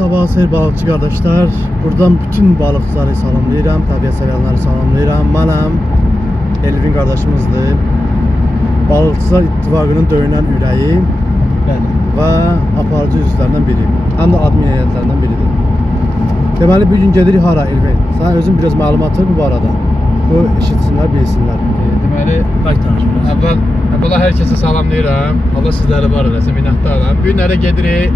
sabah xeyir balıqçı qardaşlar. Buradan bütün balıqçıları salamlayıram, təbiət sevənləri salamlayıram. Mənəm Elvin qardaşımızdır. Balıqçılar İttifaqının döyünən ürəyi və aparıcı üzvlərindən biri. Həm də admin heyətlərindən biridir. Deməli bir gün gedirik hara Elvin? Sən özün biraz məlumat ver bu barədə. Bu eşitsinlər, bilsinlər. Deməli, əvvəla hər kəsə salamlayıram. Allah sizləri var eləsin, minnətdaram. Bu günlərə gedirik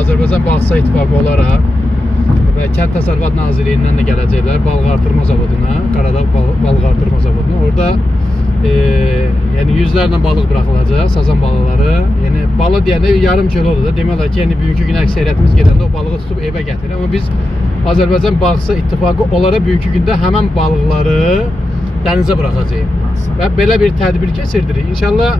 Azərbaycan Balıqçılar İttifaqı olaraq və Kənd Təsərrüfat Nazirliyindən də gələcəklər balıq artırma zavoduna, Qaradağ balıq artırma zavoduna. Orada yəni yüzlərlə balıq buraxılacaq, sazan balıqları. Yəni balı deyəndə yarım kilodur da. Demək olar ki, yəni bugünkü gün əksəriyyətimiz gedəndə o balığı tutub evə gətirir. Amma biz Azərbaycan Balıqçılar İttifaqı olaraq bugünkü gündə həmin balıqları dənizə buraxacağıq. Və belə bir tədbir keçirdirik. İnşallah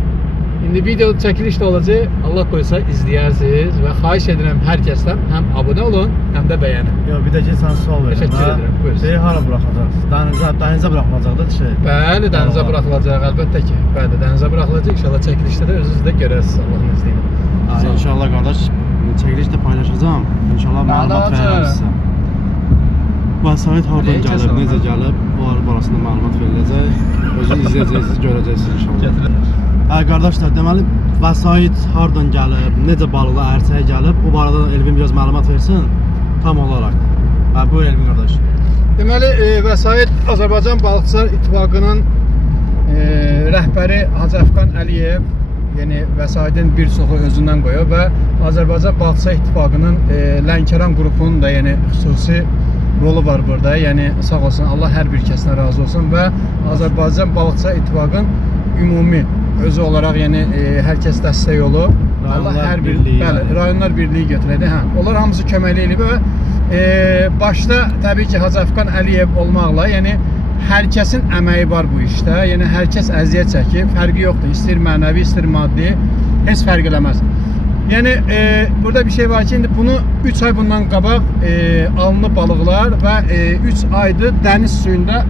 indi video çəkiliş də olacaq. Allah qoysa izləyərsiniz və xahiş edirəm hər kəsdən həm abunə olun, həm də bəyənin. Yox, bir də ki sən sual verin. Təşəkkür edirəm. Buyurun. Hara buraxacaqsınız? Dənizə buraxılacaq da şey. Bəli, dənizə buraxılacaq əlbəttə ki. Bəli, dənizə buraxılacaq. İnşallah çəkilişdə də özünüz də görərsiniz Allahın izni ilə. İnşallah qardaş, çəkilişdə paylaşacağam. İnşallah məlumat verərəm sizə. Vəsait hardan gəlib, necə gəlib, bu barəsində məlumat veriləcək. Özünüz izləyəcəksiniz, görəcəksiniz inşallah. Qardaşlar, deməli vəsait hardan gəlib, necə balıqlar ərsəyə gəlib, bu barədə Elvin biraz məlumat versin tam olaraq. Bu Elvin qardaş. Deməli, vəsait Azərbaycan Balıqçılar İttifaqının rəhbəri Hacı Əfqan Əliyev, yəni vəsaitin bir çoxu özündən qoyub və Azərbaycan Balıqçılar İttifaqının Lənkəran qrupunun da yəni xüsusi rolu var burada. Yəni sağ olsun, Allah hər bir kəsdən razı olsun və Azərbaycan Balıqçılar İttifaqının ümumi özü olaraq yəni hər kəs dəstək olub. Allah hər bir rayonlar birliyi götürədi. Onlar hamısı köməkli eləyib və başda təbii ki Hacı Əfqan Əliyev olmaqla, yəni hər kəsin əməyi var bu işdə. Yəni hər kəs əziyyət çəkib, fərqi yoxdur. İstir mənəvi, istir maddi, heç fərq eləməz. Yəni burada bir şey var ki, indi bunu 3 ay bundan qabaq alınıb balıqlar və 3 aydır dəniz suyunda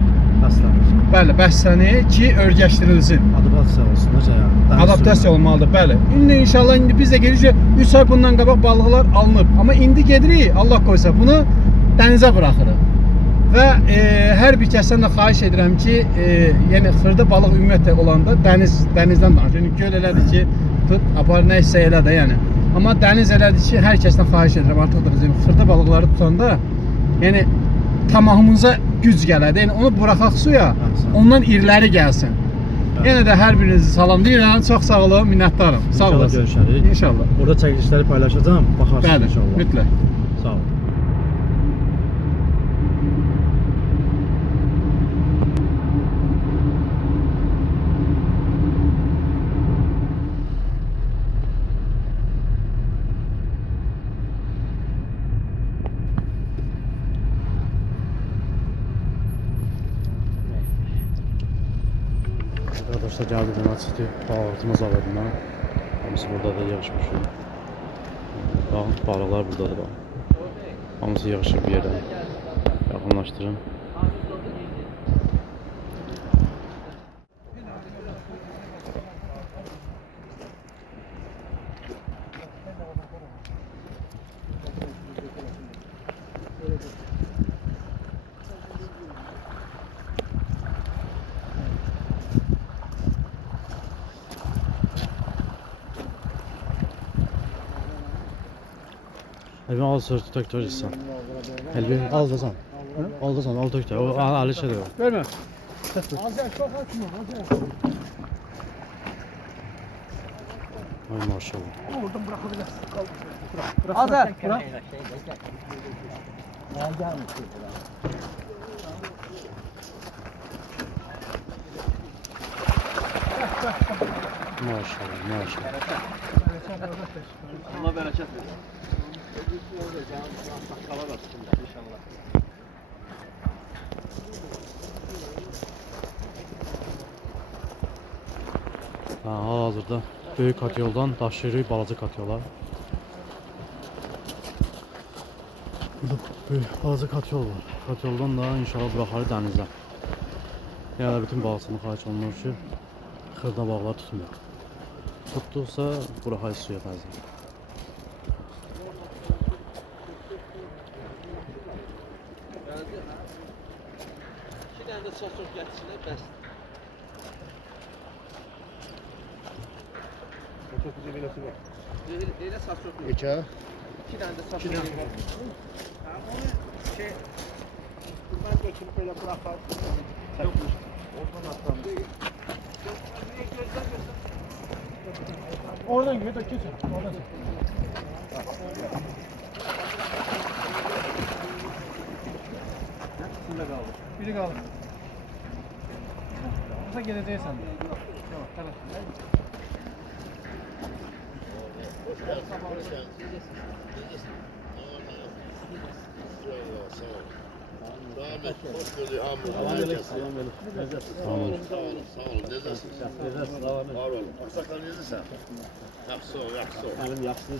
bəslənir ki, örgəşdirilsin. Adaptasiya olsun, necə yəni? Adaptasiya olmalıdır, bəli. İndi inşallah indi biz də gedirik, 3 ay bundan qabaq balıqlar alınıb. Amma indi gedirik, Allah qoysa bunu dənizə buraxırıq. Və hər bir kəsdən də xahiş edirəm ki, yəni xırda balıq ümumiyyətlə olanda dənizdən danışır. Yəni göl elədir ki, tut, apar nə hissə elə də yəni. Amma dəniz elədir ki, hər kəsdən xahiş edirəm artıqdır. Yəni xırda balıqları tutanda, yəni tamamımıza güc gələdi. Yəni onu buraxaq suya, ondan iriləri gəlsin. Yenə də hər birinizi salamlayıram. Çox sağ olun, minnətdarım. Sağ olasın. Görüşərik. İnşallah. Burada çəkilişləri paylaşacağam, baxarsınız inşallah. Bəli, mütləq. Sağ olun. Arkadaşlar geldi buna çıktı balıqçımız zavodundan. Hamısı burada da yığışmışıq. Baxın, balıqlar buradadır baxın. Hamısı yığışıb bir yerdən. Yaxınlaşdırın. Elvin al sır tutak durursan. Elvin al da sen. Al da sen, al tutak. O Ali şey de var. Vermə. Al çok açma, Ay maşallah. Oradan bırakabilirsin. Azər, bırak. Maşallah, maşallah. Allah bereket versin. Hal-hazırda böyük katyoldan daşıyırıq balaca katyola. Burada böyük balaca katyol var. Katyoldan da inşallah buraxarıq dənizə. Yəni bütün balıqçını xahiş olunur ki, xırda balıqlar tutmuyor. Tutduqsa buraxarıq suya təzə. dənə çox gətirsinlər, bəs. Elə saç çox yox. Neçə? 2 dənə də saç İki yox. dənə. Onu şey, buradan götürüb belə buraxar. Yoxmuş. Oradan atlandı. Oradan gir, de keçin. Oradan çek. İçində qaldı. Biri qalır. Olsa gedəcəksən. Yox, tərəf. Mənim yaxşısını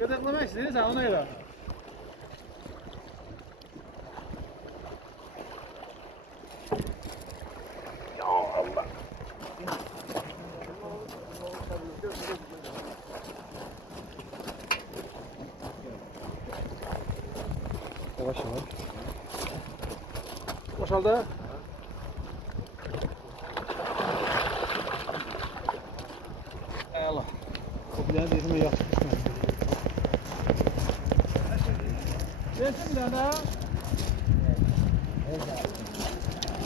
Yedeklemek istediysen ona göre. Yavaş yavaş. Boşaldı. Allah. Kopyadan yerime yakışmış. Versin bir tane daha.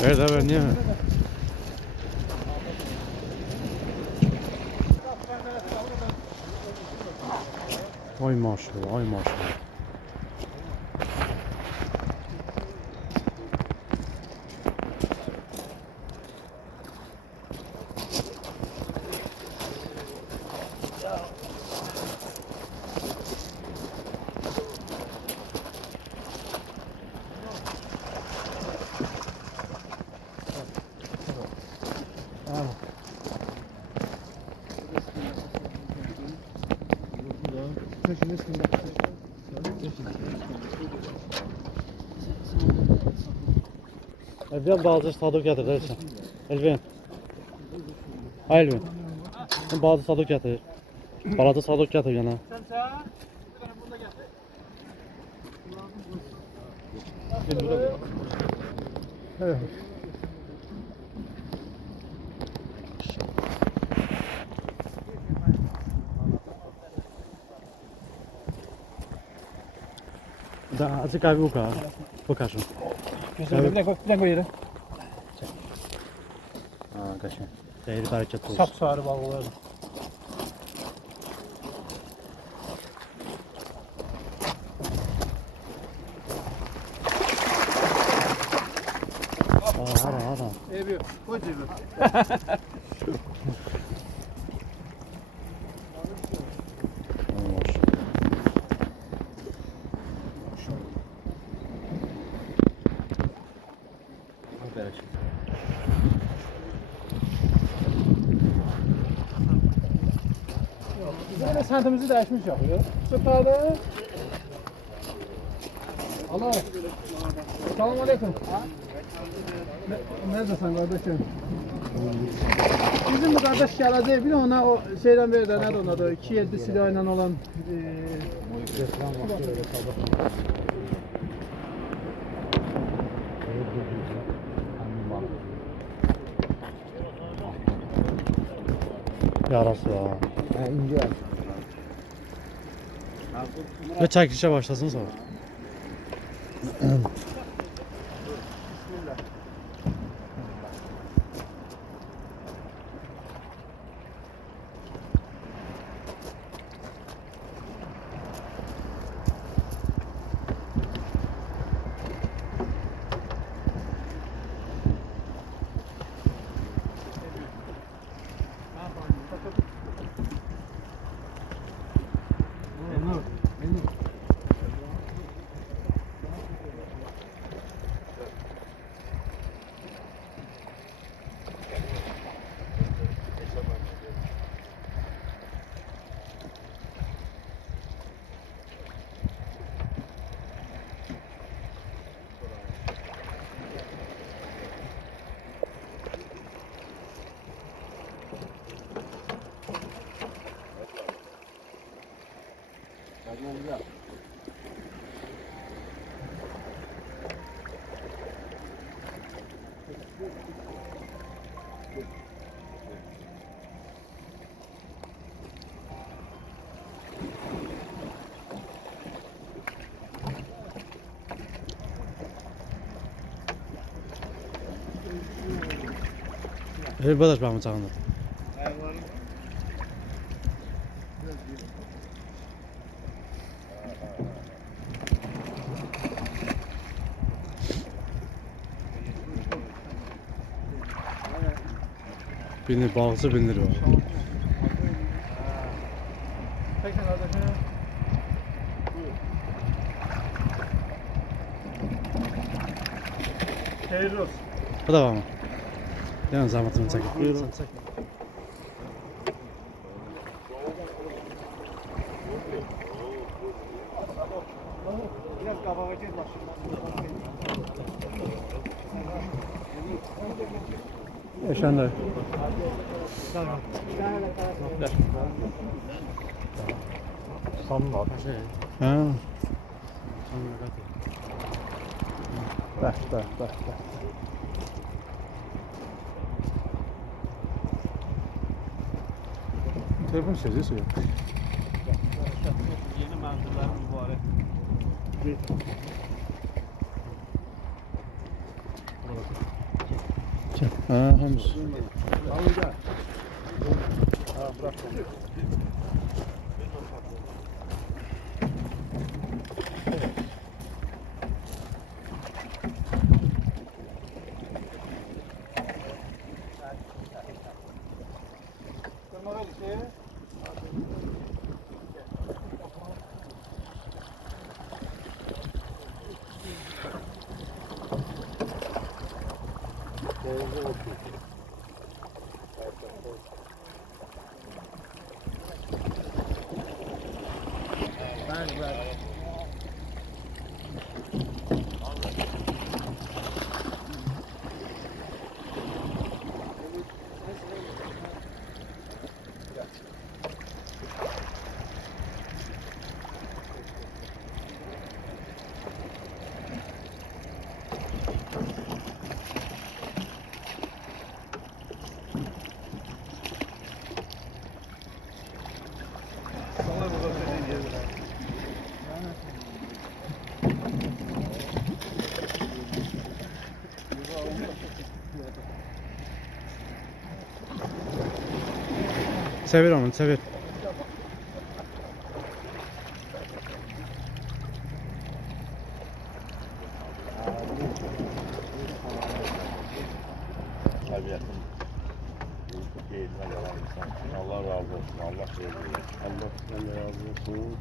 Evet evet niye mi? Ay maşallah, ay maşallah. Elvin bazı sadıq gətir sən. Elvin. Ay Elvin. Sən bazı sadıq gətir. Balaca sadıq gətir yana. Sen sağ. Bir tane burada getir. Evet. Da, ciekawi Łuka. Pokażę. Bir tane koy yere. Aa, kaçın. Değeri hareket olsun. Sap sarı balığı. Aa, ara. Evi. Koy cebi. Olmuş. Yine sentimizi değişmiş yapıyor. Süperdi. Allah. Selamun aleyküm. Neredesin kardeşim? Bizim bu kardeş gələcək, bir de ona o şeyden bir de nədir onun adı? 2-7 silahla olan Yarası ya. Ve çekişe başlasın sonra. Badaş bağımı çağındı. Bilinir, balıkçı bilinir o. Peki kardeşim. Hayırlı olsun. Bu da var mı? Yani zahmetini çekin. Buyurun. Biraz kabağa gel bak. Yaşanlar. Sanma. Ha. Bak. Telefon sözü söylüyor. Yeni manzaralar mübarek. Ha, hamz. Çevir onu, çevir. Tabiatın keyfine yalan insan. Allah razı olsun. Allah sevdiği. Allah senden razı olsun.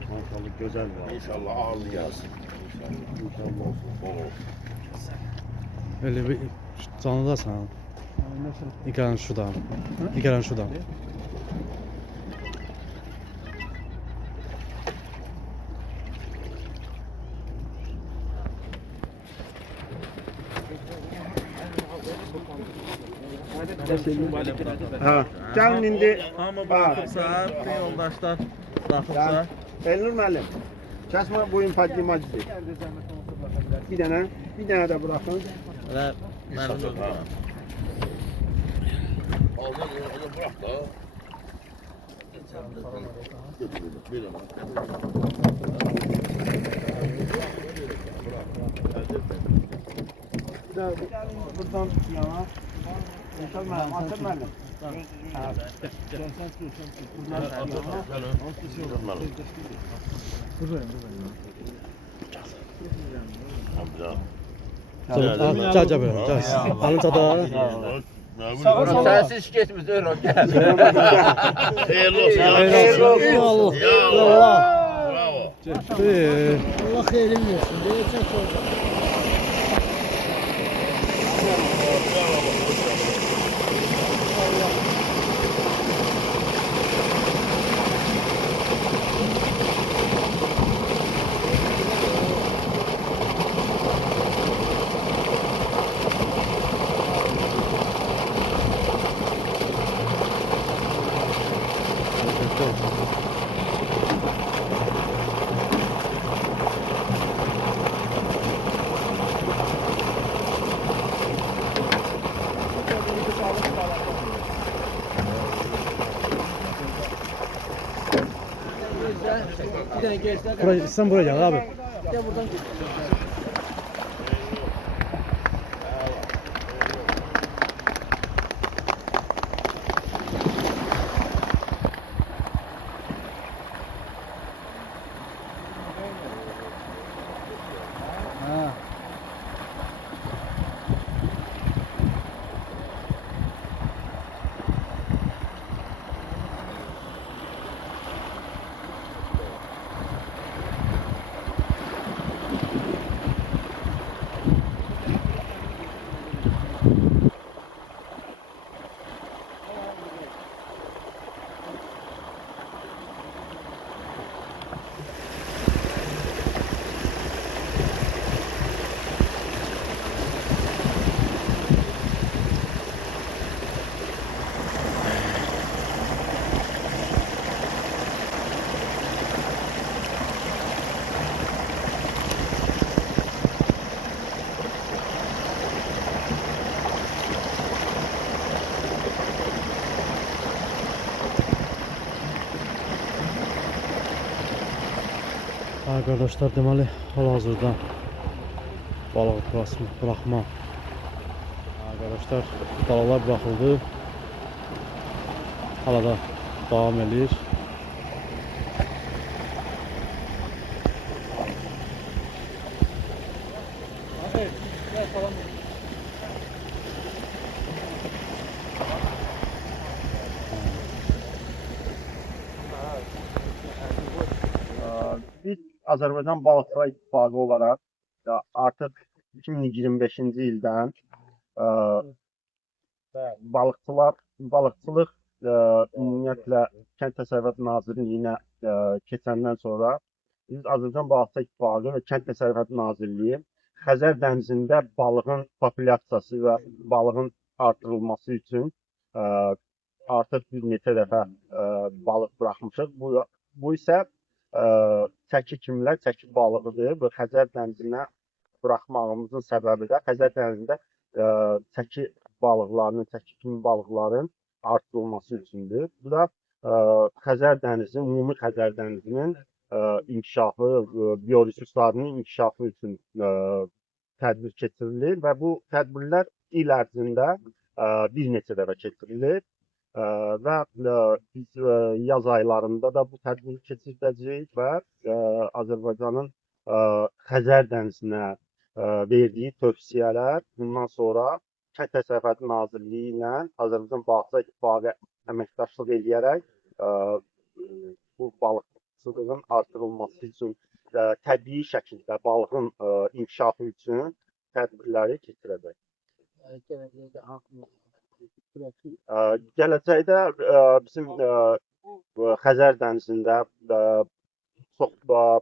Maşallah güzel var. İnşallah ağırlı gelsin. İnşallah olsun. Bol olsun. Öyle bir canlı da sana. İlk şuradan. İlk şuradan. Ha. Gəlin indi. Hamı baxıbsa, yoldaşlar baxıbsa. Elnur müəllim. Kəsmə boyun patlimacıdır. Bir dənə də buraxın. Və mənim özüm. Aldan onu bırak da. Bir ama. Bir də buradan yana. Yaşar müəllim, Asır müəllim. Gel gel böyle. Gel. Alın çada. Sensiz getmir, öyle gəl. Hayırlı olsun. Hayırlı olsun. Allah. Ya Allah. Bravo. Allah xeyrin versin. Deyəcək orada. Buraya, sen buraya gel abi. Arkadaşlar deməli hal-hazırda balıq bıraxma. Arkadaşlar balıqlar bıraxıldı. Hala da devam edir. Biz Azərbaycan Balıqçılar İttifaqı olaraq artıq 2025-ci ildən balıqçılıq ümumiyyətlə Kənd Təsərrüfatı Nazirliyinə keçəndən sonra biz Azərbaycan Balıqçılar İttifaqı və Kənd Təsərrüfatı Nazirliyi Xəzər dənizində balığın populyasiyası və balığın artırılması üçün artıq bir neçə dəfə balıq buraxmışıq. Bu isə çəki kimlər, çəki balığıdır. Bu Xəzər dənizinə buraxmağımızın səbəbi də Xəzər dənizində çəki balıqlarının, çəki kimi balıqların artırılması üçündür. Bu da Xəzər dənizi, ümumi Xəzər dənizinin inkişafı, bioresurslarının inkişafı üçün tədbir keçirilir və bu tədbirlər il ərzində bir neçə dəfə keçirilir. Və biz yaz aylarında da bu tədbiri keçirdəcəyik və Azərbaycanın Xəzər dənizinə verdiyi tövsiyələr bundan sonra Kənd Təsərrüfatı Nazirliyi ilə Azərbaycan Balıqçılar İttifaqı əməkdaşlıq edərək bu balıqçılığın artırılması üçün təbii şəkildə balığın inkişafı üçün tədbirləri keçirəcək. Gələcəkdə bizim Xəzər dənizində çox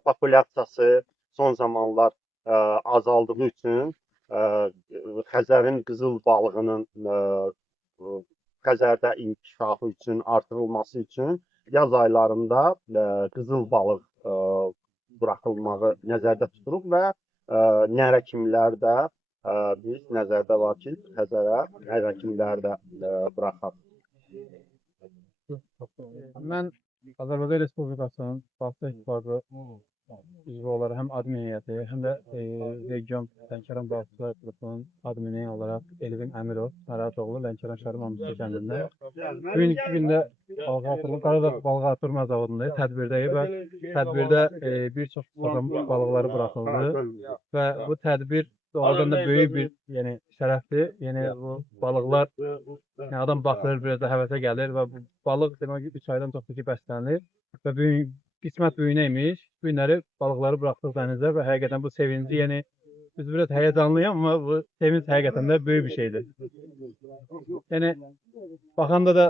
populyasiyası son zamanlar azaldığı üçün Xəzərin qızıl balığının Xəzərdə inkişafı üçün, artırılması üçün yaz aylarında qızıl balıq buraxılmağı nəzərdə tuturuq və nəhər həkimlər də biz nəzərdə var ki, Xəzərə nəhər həkimlər də buraxaq. Mən Azərbaycan Respublikasının Balıqçılar İttifaqı üzvü olaraq həm admin heyəti, həm də region Lənkəran Balıqçılar qrupunun admini olaraq Elvin Əmirov, Mərədoğlu, Lənkəran şəhəri Mamlısı kəndində. Bugün 2 gündə Qaradağ balıq artırma zavodundayıq, tədbirdəyik və tədbirdə bir çox balıqları buraxıldı və bu tədbir doğrudan da böyük bir şərəfdir. Bu balıqlar adam baxır, biraz da həvəsə gəlir və bu balıq demək ki 3 aydan çoxdur ki bəslənir və qismət böyünəymiş. Bu günləri balıqları buraxdıq dənizə və həqiqətən bu sevinci, biz biraz həyəcanlıyam, amma bu sevinç həqiqətən də böyük bir şeydir. Baxanda da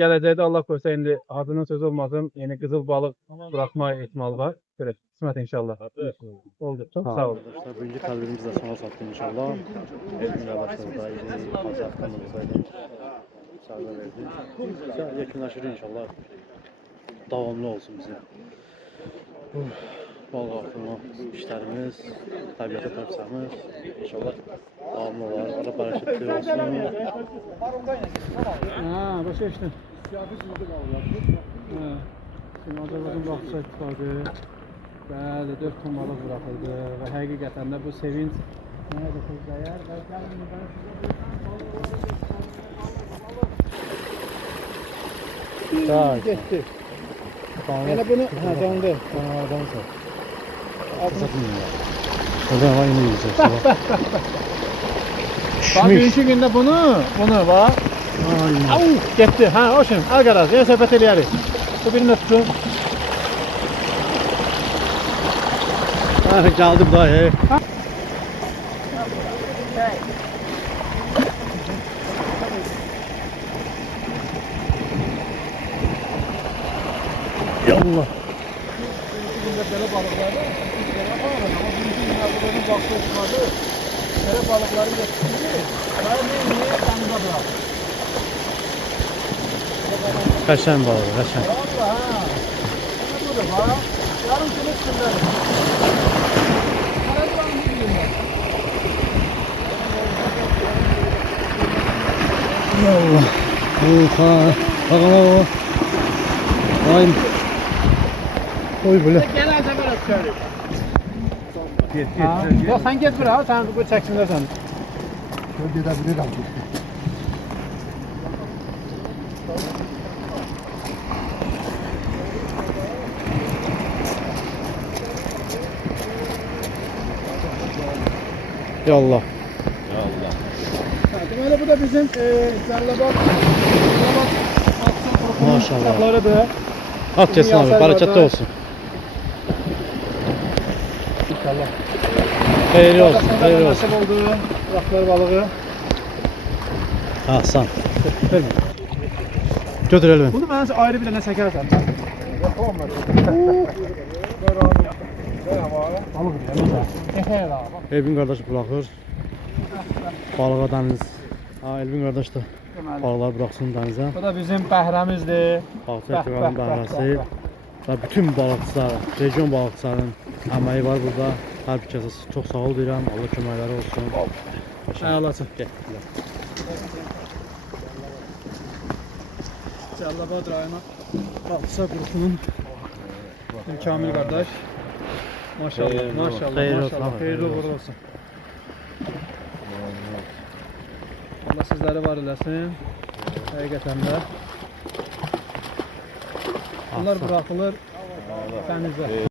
gələcəkdə Allah qoysa indi adının sözü olmasın, qızıl balıq buraxma ehtimalı var. Görək, qismət inşallah. Oldu. Çox sağ olun. Bugünkü tədbirimiz də sona çatdı inşallah. Elvin qardaşlar da idi, Azərbaycan olsaydı. Müsaade verdi. Yekunlaşır inşallah. Davamlı olsun bizim. Balıq artırma işlərimiz, təbiətə tapsağımız inşallah davamlı olar. Allah bərəkətli olsun. Başa düşdüm. Şimdi Azərbaycan Balıqçılar İttifaqı bəli 4 ton balıq buraxıldı və həqiqətən də bu sevinç nəyə də çox dəyər və gəlin getdi. Yəni bunu canlı adamsa. Orada var yine yiyeceğiz. Bak bugünkü gündə bunu bax. Au, getdi. O şimdi al qaraz, söhbət eləyərik. Bu birini tutun. Geldim daha. Yallah. Böyle balıkları, böyle balıkları getirdi. Niye tanıma bırak? Kaşen balığı, kaşen. Valla ha. Bu da var. Yarım kilo üstünde. Karaduvar'ın bir günde. Yallah. Bakın o. Aynen. Oy böyle. Gel Azerbaycan. Ya sen git buraya, sen bu çeksinler sen. Yallah. Deməli bu da bizim Cəlilabad aksiyon qrupunun Maşallah. uşaqlarıdır. At kesin abi. Bereketli olsun. İnşallah. Hayırlı olsun. Qardaşlar da Hayırlı olsun. nasip oldu. Bıraklar balığı. Hasan. Götür Elvin. Bunu mən ayrı bir dənə çəkərsən. Balık diye. Elvin kardeş bırakır. Balığa deniz. Ha, Elvin kardeş de balıklar bıraksın denize. Bu da bizim bəhrəmizdir. Balıkçı Bəh, etibarının bəh, bəh, dairesi. bəh, Ve bütün balıkçılar, region balıkçıların emeği var burada. Her bir kez çok sağ ol deyirəm. Allah köməkləri olsun. Əlaçı. Cəlilabad rayonu Balıqçılar qrupunun Kamil qardaş. Maşallah, maşallah, Xeyirli olsun, maşallah. Xeyirli uğurlu olsun. Allah sizləri var eləsin. Həqiqətən də. Bunlar buraxılır dənizə.